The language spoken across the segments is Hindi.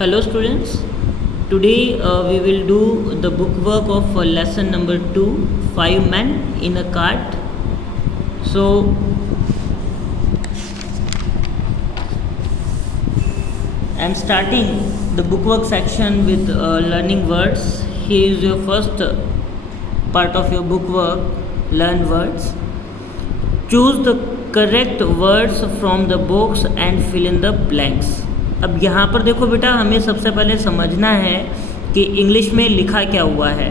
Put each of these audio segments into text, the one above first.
Hello students, today we will do the book work of lesson number 2, 5 men in a cart. So I am starting the bookwork section with learning words. Here is your first part of your bookwork, learn words. Choose the correct words from the box and fill in the blanks. अब यहाँ पर देखो बेटा, हमें सबसे पहले समझना है कि इंग्लिश में लिखा क्या हुआ है।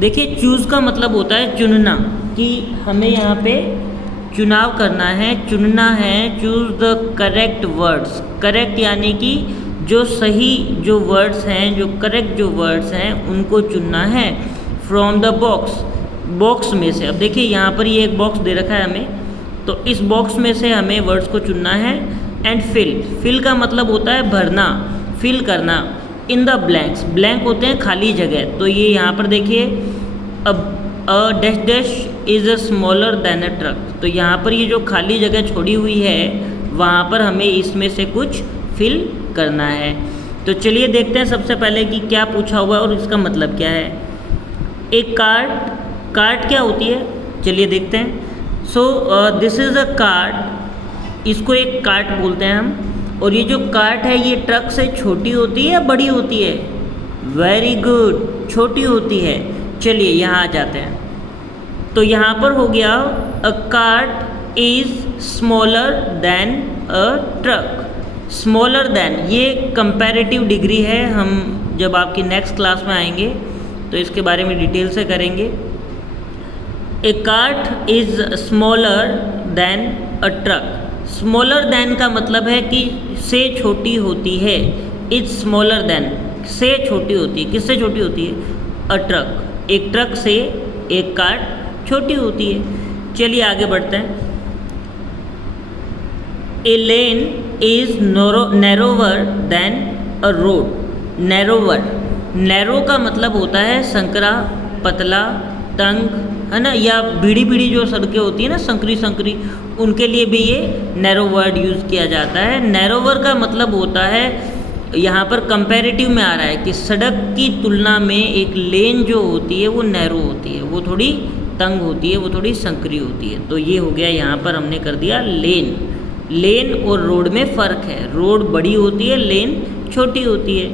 देखिए, चूज़ का मतलब होता है चुनना, कि हमें यहाँ पे चुनाव करना है, चुनना है। Choose the correct words, correct यानी कि जो सही जो वर्ड्स हैं, जो करेक्ट जो वर्ड्स हैं उनको चुनना है। फ्रॉम द बॉक्स, बॉक्स में से। अब देखिए यहाँ पर ये एक बॉक्स दे रखा है हमें, तो इस बॉक्स में से हमें वर्ड्स को चुनना है। एंड फिल, फिल का मतलब होता है भरना, फिल करना। इन द ब्लैंक्स, ब्लैंक होते हैं खाली जगह। तो ये यहाँ पर देखिए, अब a dash dash is a smaller than a truck. तो यहाँ पर ये जो खाली जगह छोड़ी हुई है वहाँ पर हमें इसमें से कुछ फिल करना है। तो चलिए देखते हैं सबसे पहले कि क्या पूछा हुआ है और इसका मतलब क्या है। एक कार्ट, कार्ट क्या होती है चलिए देखते हैं। So this is a cart, इसको एक कार्ट बोलते हैं हम। और ये जो कार्ट है ये ट्रक से छोटी होती है या बड़ी होती है? वेरी गुड, छोटी होती है। चलिए यहाँ आ जाते हैं। तो यहाँ पर हो गया a cart is smaller than a truck. Smaller then, ये कंपैरेटिव डिग्री है। हम जब आपकी नेक्स्ट क्लास में आएंगे तो इसके बारे में डिटेल से करेंगे। A cart is smaller than a truck. Smaller than का मतलब है कि से छोटी होती है। इट्स स्मॉलर देन, से छोटी होती है। किससे छोटी होती है? अ ट्रक, एक ट्रक से एक कार्ट छोटी होती है। चलिए आगे बढ़ते हैं। A lane is narrower than a road. Narrower, narrow का मतलब होता है संकरा, पतला, तंग, है ना, या बीड़ी बीड़ी जो सड़कें होती है ना, संकरी संकरी, उनके लिए भी ये नैरो वर्ड यूज़ किया जाता है। नैरोवर का मतलब होता है, यहाँ पर कंपैरेटिव में आ रहा है कि सड़क की तुलना में एक लेन जो होती है वो नैरो होती है, वो थोड़ी तंग होती है, वो थोड़ी संकरी होती है। तो ये हो गया, यहाँ पर हमने कर दिया लेन। लेन और रोड में फ़र्क है, रोड बड़ी होती है, लेन छोटी होती है।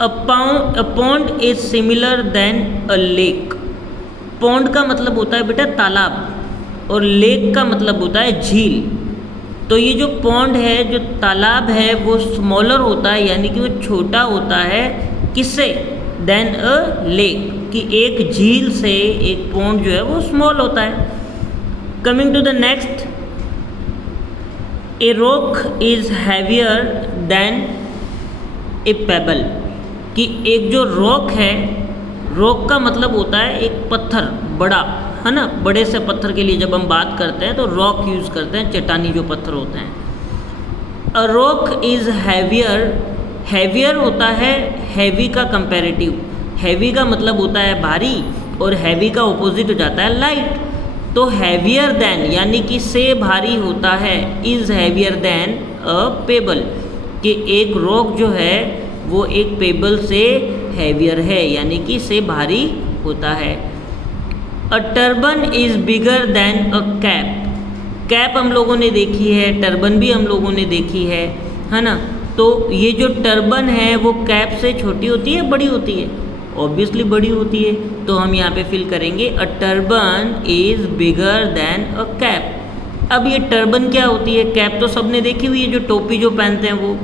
A pond is similar than a lake. Pond का मतलब होता है बेटा तालाब, और लेक का मतलब होता है झील। तो ये जो पॉन्ड है, जो तालाब है, वो स्मॉलर होता है, यानी कि वो छोटा होता है किससे? देन अ लेक, कि एक झील से एक पॉन्ड जो है वो स्मॉल होता है। Coming to the next, a rock is heavier than a pebble. कि एक जो रॉक है, रॉक का मतलब होता है एक पत्थर बड़ा, है ना। बड़े से पत्थर के लिए जब हम बात करते हैं तो रॉक यूज़ करते हैं, चट्टानी जो पत्थर होते हैं। A rock is heavier, heavier होता है हैवी का कंपैरेटिव। हैवी का मतलब होता है भारी, और हैवी का ऑपोजिट हो जाता है लाइट। तो हैवियर देन यानी कि से भारी होता है, is heavier then a payable, कि एक रॉक जो है वो एक पेबल से हैवियर है, यानी कि से भारी होता है। अ turban is bigger than a cap. Cap हम लोगों ने देखी है, टर्बन भी हम लोगों ने देखी है ना। तो ये जो टर्बन है वो कैप से छोटी होती है, बड़ी होती है? ऑब्वियसली बड़ी होती है। तो हम यहाँ पे फिल करेंगे अ turban is bigger than a cap. अब ये टर्बन क्या होती है? कैप तो सबने देखी हुई है, जो टोपी जो पहनते हैं वो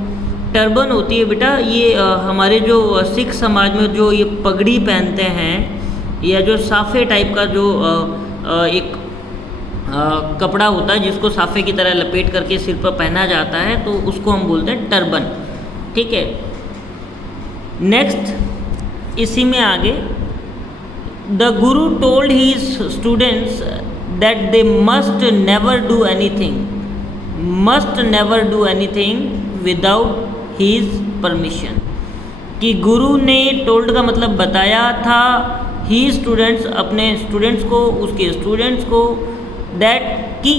टर्बन होती है बेटा। ये हमारे जो सिख समाज में जो ये पगड़ी पहनते हैं, या जो साफ़े टाइप का जो एक कपड़ा होता है जिसको साफ़े की तरह लपेट करके सिर पर पहना जाता है, तो उसको हम बोलते हैं टर्बन। ठीक है, नेक्स्ट इसी में आगे, the guru told his students that they must never do anything, must never do anything without his permission. कि गुरु ने, टोल्ड का मतलब बताया था, ही स्टूडेंट्स अपने स्टूडेंट्स को, उसके स्टूडेंट्स को, दैट कि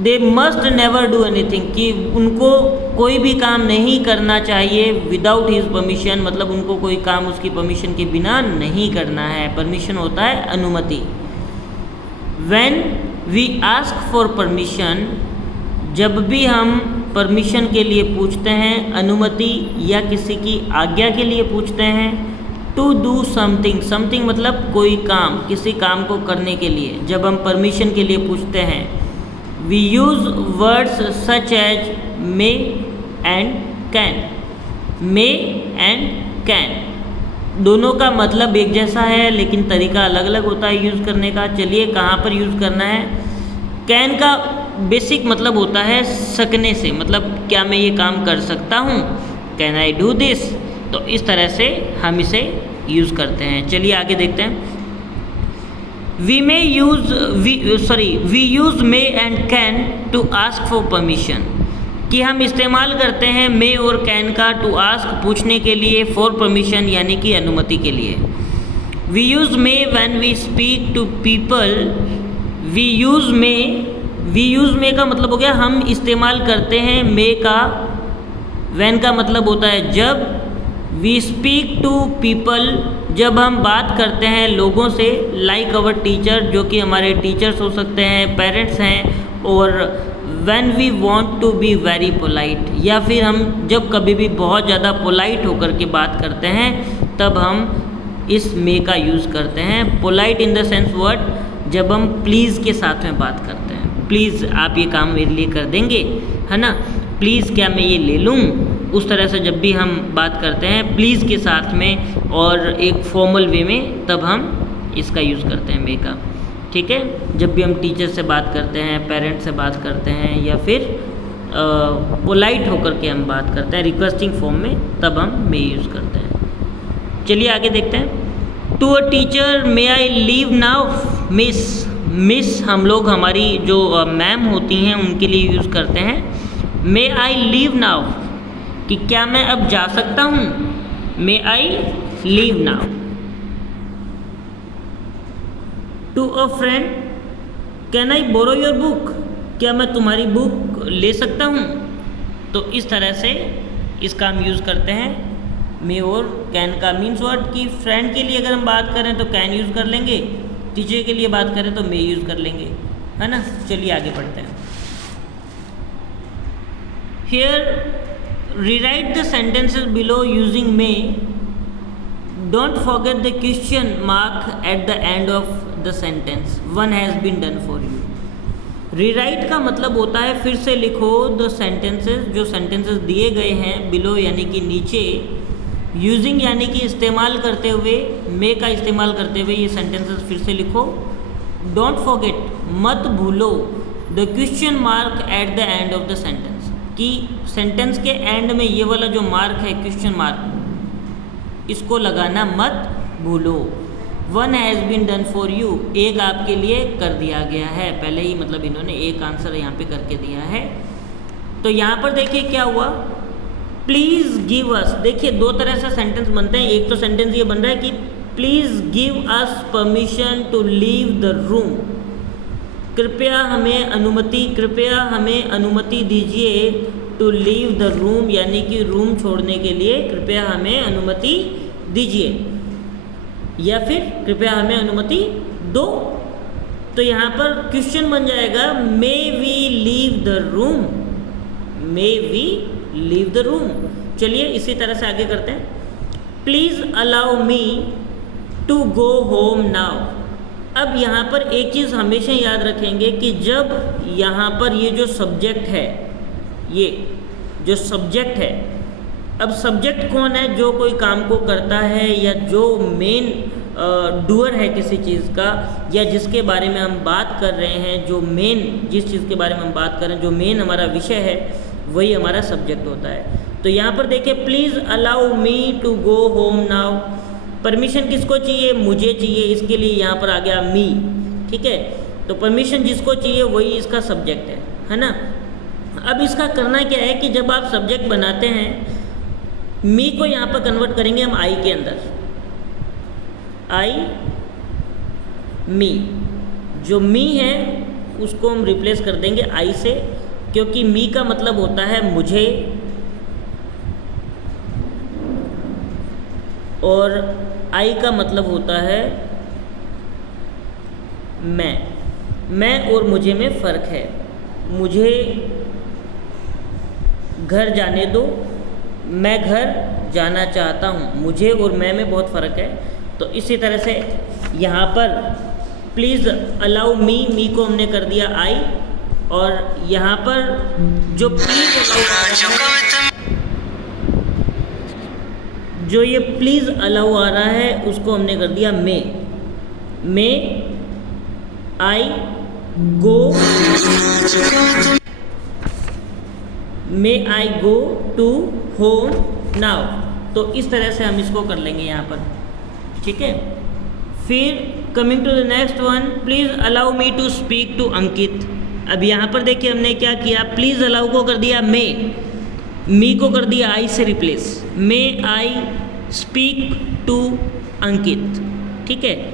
दे मस्ट नेवर डू एनीथिंग, कि उनको कोई भी काम नहीं करना चाहिए विदाउट हिज परमिशन, मतलब उनको कोई काम उसकी परमिशन के बिना नहीं करना है। परमिशन होता है अनुमति। When we ask for permission, जब भी हम परमिशन के लिए पूछते हैं, अनुमति या किसी की आज्ञा के लिए पूछते हैं, टू डू समथिंग, समथिंग मतलब कोई काम, किसी काम को करने के लिए जब हम परमिशन के लिए पूछते हैं, we use words such as may and can. May and can दोनों का मतलब एक जैसा है लेकिन तरीका अलग अलग होता है यूज़ करने का। चलिए कहाँ पर यूज़ करना है। कैन का बेसिक मतलब होता है सकने से, मतलब क्या मैं ये काम कर सकता हूँ, कैन आई डू दिस। तो इस तरह से हम इसे यूज़ करते हैं। चलिए आगे देखते हैं। We use may and can to ask for permission, कि हम इस्तेमाल करते हैं मे और कैन का टू आस्क पूछने के लिए, फॉर परमिशन यानी कि अनुमति के लिए। We use may when we speak to people. We use may का मतलब हो गया हम इस्तेमाल करते हैं मे का। व्हेन का मतलब होता है जब। वी स्पीक टू पीपल, जब हम बात करते हैं लोगों से, लाइक अवर टीचर, जो कि हमारे टीचर्स हो सकते हैं, पेरेंट्स हैं। और when we want to be very polite, या फिर हम जब कभी भी बहुत ज़्यादा पोलाइट होकर के बात करते हैं तब हम इस मे का यूज़ करते हैं। Polite in the sense word, जब हम प्लीज़ के साथ में बात करते हैं, प्लीज़ आप ये काम मेरे लिए कर देंगे, है ना, प्लीज़ क्या मैं ये ले लूँ, उस तरह से जब भी हम बात करते हैं प्लीज़ के साथ में और एक फॉर्मल वे में, तब हम इसका यूज़ करते हैं मे का। ठीक है, जब भी हम टीचर से बात करते हैं, पेरेंट्स से बात करते हैं, या फिर पोलाइट होकर के हम बात करते हैं रिक्वेस्टिंग फॉर्म में, तब हम मे यूज़ करते हैं। चलिए आगे देखते हैं। To a teacher may I leave now miss. Miss हम लोग हमारी जो मैम होती हैं उनके लिए यूज़ करते हैं। मे आई लीव नाउ, कि क्या मैं अब जा सकता हूँ, may I leave now. To a friend, can I borrow your book, क्या मैं तुम्हारी बुक ले सकता हूँ। तो इस तरह से इसका हम यूज़ करते हैं मे और कैन का। मीन्स वर्ड कि फ्रेंड के लिए अगर हम बात करें तो कैन यूज़ कर लेंगे, टीचर के लिए बात करें तो मे यूज़ कर लेंगे, है ना। चलिए आगे बढ़ते हैं। Here rewrite the sentences below using may. Don't forget the question mark at the end of the sentence. One has been done for you. Rewrite का मतलब होता है फिर से लिखो the sentences, जो sentences दिए गए हैं below यानी कि नीचे, using यानी कि इस्तेमाल करते हुए, may का इस्तेमाल करते हुए ये sentences फिर से लिखो। Don't forget, मत भूलो, the question mark at the end of the sentence, कि सेंटेंस के एंड में ये वाला जो मार्क है, क्वेश्चन मार्क, इसको लगाना मत भूलो। One has been done for you, एक आपके लिए कर दिया गया है, पहले ही मतलब इन्होंने एक आंसर यहाँ पे करके दिया है। तो यहाँ पर देखिए क्या हुआ, प्लीज़ गिव अस। देखिए दो तरह से सेंटेंस बनते हैं। एक तो सेंटेंस ये बन रहा है कि please give us permission to leave the room, कृपया हमें अनुमति दीजिए, टू लीव द रूम यानी कि रूम छोड़ने के लिए कृपया हमें अनुमति दीजिए, या फिर कृपया हमें अनुमति दो। तो यहाँ पर क्वेश्चन बन जाएगा may we leave the room, may we leave the room. चलिए इसी तरह से आगे करते हैं। Please allow me to go home now. अब यहाँ पर एक चीज़ हमेशा याद रखेंगे कि जब यहाँ पर ये जो सब्जेक्ट है, ये जो सब्जेक्ट है, अब सब्जेक्ट कौन है, जो कोई काम को करता है या जो मेन डूअर है किसी चीज़ का, या जिसके बारे में हम बात कर रहे हैं, जो मेन जिस चीज़ के बारे में हम बात कर रहे हैं, जो मेन हमारा विषय है, वही हमारा सब्जेक्ट होता है। तो यहाँ पर देखिए please allow me to go home now, permission किसको चाहिए, मुझे चाहिए, इसके लिए यहाँ पर आ गया मी। ठीक है, तो परमिशन जिसको चाहिए वही इसका सब्जेक्ट है ना। अब इसका करना क्या है कि जब आप सब्जेक्ट बनाते हैं, मी को यहाँ पर कन्वर्ट करेंगे हम आई के अंदर, आई मी। जो मी है उसको हम रिप्लेस कर देंगे आई से, क्योंकि मी का मतलब होता है मुझे और आई का मतलब होता है मैं और मुझे में फ़र्क है। मुझे घर जाने दो, मैं घर जाना चाहता हूँ। मुझे और मैं में बहुत फ़र्क है। तो इसी तरह से यहाँ पर प्लीज़ अलाउ मी को हमने कर दिया आई, और यहाँ पर जो प्लीज़ जो ये प्लीज़ अलाउ आ रहा है उसको हमने कर दिया मे आई गो टू होम नाउ। तो इस तरह से हम इसको कर लेंगे यहाँ पर, ठीक है। फिर coming to the next one, please allow me to speak to Ankit. अब यहाँ पर देखिए हमने क्या किया, प्लीज़ अलाउ को कर दिया मी को कर दिया आई से replace, may I speak to Ankit, ठीक है।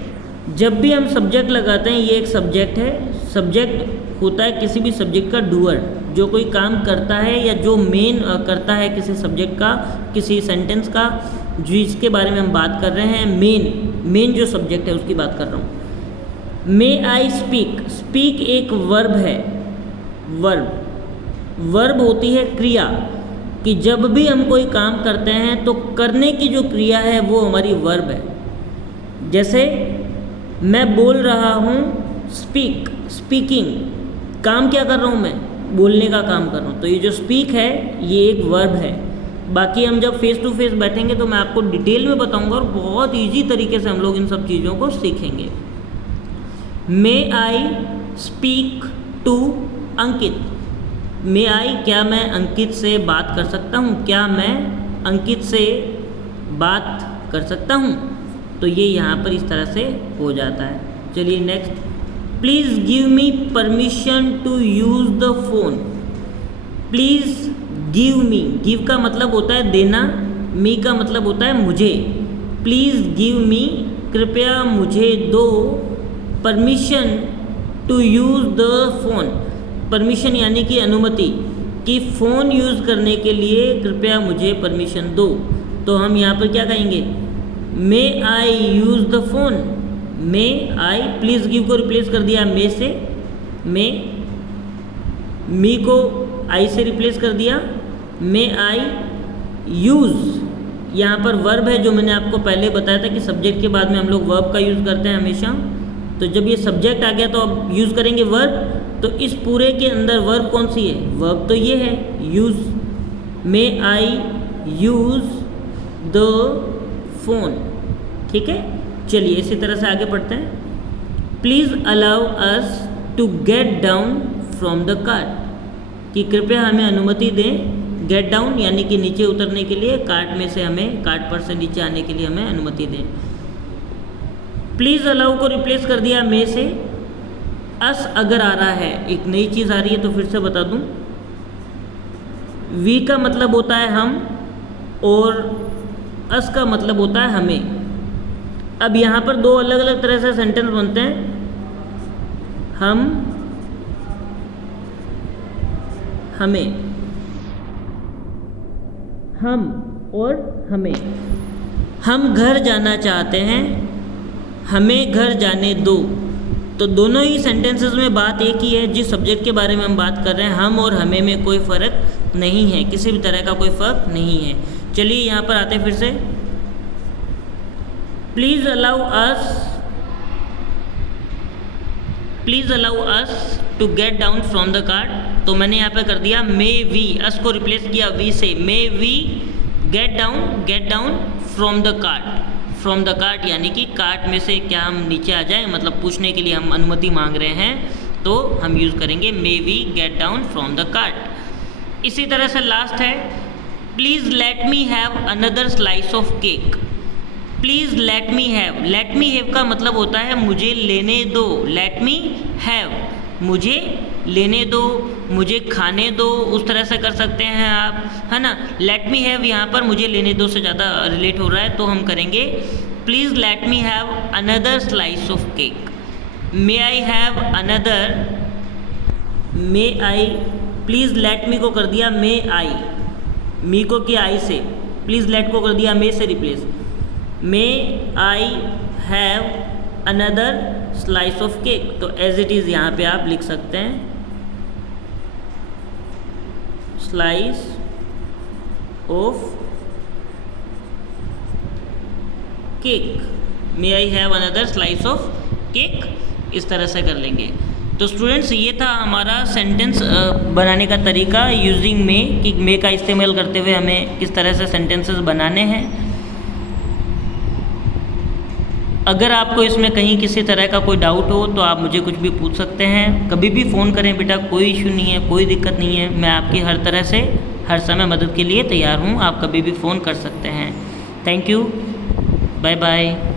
जब भी हम सब्जेक्ट लगाते हैं, ये एक सब्जेक्ट है। सब्जेक्ट होता है किसी भी सब्जेक्ट का डूअर, जो कोई काम करता है या जो मेन करता है किसी सब्जेक्ट का, किसी सेंटेंस का, जिसके बारे में हम बात कर रहे हैं। मेन जो सब्जेक्ट है उसकी बात कर रहा हूँ। मे आई स्पीक एक वर्ब है। वर्ब होती है क्रिया, कि जब भी हम कोई काम करते हैं तो करने की जो क्रिया है वो हमारी वर्ब है। जैसे मैं बोल रहा हूँ, स्पीकिंग, काम क्या कर रहा हूँ मैं, बोलने का काम कर रहा हूँ। तो ये जो स्पीक है ये एक वर्ब है। बाकी हम जब फेस टू फेस बैठेंगे तो मैं आपको डिटेल में बताऊंगा और बहुत इजी तरीके से हम लोग इन सब चीज़ों को सीखेंगे। मे आई स्पीक टू अंकित। मे आई, क्या मैं अंकित से बात कर सकता हूँ, क्या मैं अंकित से बात कर सकता हूँ। तो ये यहाँ पर इस तरह से हो जाता है। चलिए next, please give me permission to use the phone. Please give me, give का मतलब होता है देना, मी का मतलब होता है मुझे। प्लीज़ गिव मी, कृपया मुझे दो, permission to use the phone. Permission यानी कि अनुमति, कि फ़ोन यूज़ करने के लिए कृपया मुझे परमिशन दो। तो हम यहाँ पर क्या कहेंगे, may I use the phone. May I, please give को रिप्लेस कर दिया मे से, मी को आई से रिप्लेस कर दिया, मे आई यूज़। यहाँ पर वर्ब है, जो मैंने आपको पहले बताया था कि सब्जेक्ट के बाद में हम लोग वर्ब का यूज़ करते हैं हमेशा। तो जब ये सब्जेक्ट आ गया तो अब यूज़ करेंगे वर्ब। तो इस पूरे के अंदर वर्ब कौन सी है, वर्ब तो ये है use. May I use the phone, ठीक है। चलिए इसी तरह से आगे बढ़ते हैं। Please allow us to get down from the cart, कि कृपया हमें अनुमति दें, गेट डाउन यानी कि नीचे उतरने के लिए, कार्ट में से हमें, कार्ट पर से नीचे आने के लिए हमें अनुमति दें। प्लीज़ अलाउ को रिप्लेस कर दिया मे से। अस अगर आ रहा है, एक नई चीज़ आ रही है तो फिर से बता दूं, वी का मतलब होता है हम और अस का मतलब होता है हमें। अब यहाँ पर दो अलग अलग तरह से सेंटेंस बनते हैं, हम, हमें, हम और हमें। हम घर जाना चाहते हैं, हमें घर जाने दो। तो दोनों ही सेंटेंसेस में बात एक ही है, जिस सब्जेक्ट के बारे में हम बात कर रहे हैं, हम और हमें में कोई फ़र्क नहीं है, किसी भी तरह का कोई फ़र्क नहीं है। चलिए यहाँ पर आते हैं फिर से। Please allow us to get down from the cart. तो मैंने यहाँ पे कर दिया मे वी, अस को रिप्लेस किया वी से, may we get down from the cart. From the cart यानी कि कार्ट में से क्या हम नीचे आ जाएं, मतलब पूछने के लिए हम अनुमति मांग रहे हैं, तो हम यूज़ करेंगे may we get down from the cart. इसी तरह से लास्ट है, please let me have another slice of cake. Please let me have का मतलब होता है मुझे लेने दो। लेट मी हैव, मुझे लेने दो, मुझे खाने दो, उस तरह से कर सकते हैं आप, है ना। लेट मी हैव यहाँ पर मुझे लेने दो से ज़्यादा रिलेट हो रहा है, तो हम करेंगे please let me have another slice of cake. May I have another may I, please let मी को कर दिया मे आई, मी को किया आई से, प्लीज़ लेट को कर दिया मे से replace. May I have another slice of cake, तो एज इट इज़ यहाँ पे आप लिख सकते हैं slice of cake, may I have another slice of cake, इस तरह से कर लेंगे। तो स्टूडेंट्स ये था हमारा सेंटेंस बनाने का तरीका यूजिंग मे, कि मे का इस्तेमाल करते हुए हमें किस तरह से सेंटेंसेस बनाने हैं। अगर आपको इसमें कहीं किसी तरह का कोई डाउट हो तो आप मुझे कुछ भी पूछ सकते हैं, कभी भी फ़ोन करें बेटा, कोई इशू नहीं है, कोई दिक्कत नहीं है, मैं आपकी हर तरह से हर समय मदद के लिए तैयार हूँ, आप कभी भी फ़ोन कर सकते हैं। Thank you, bye bye.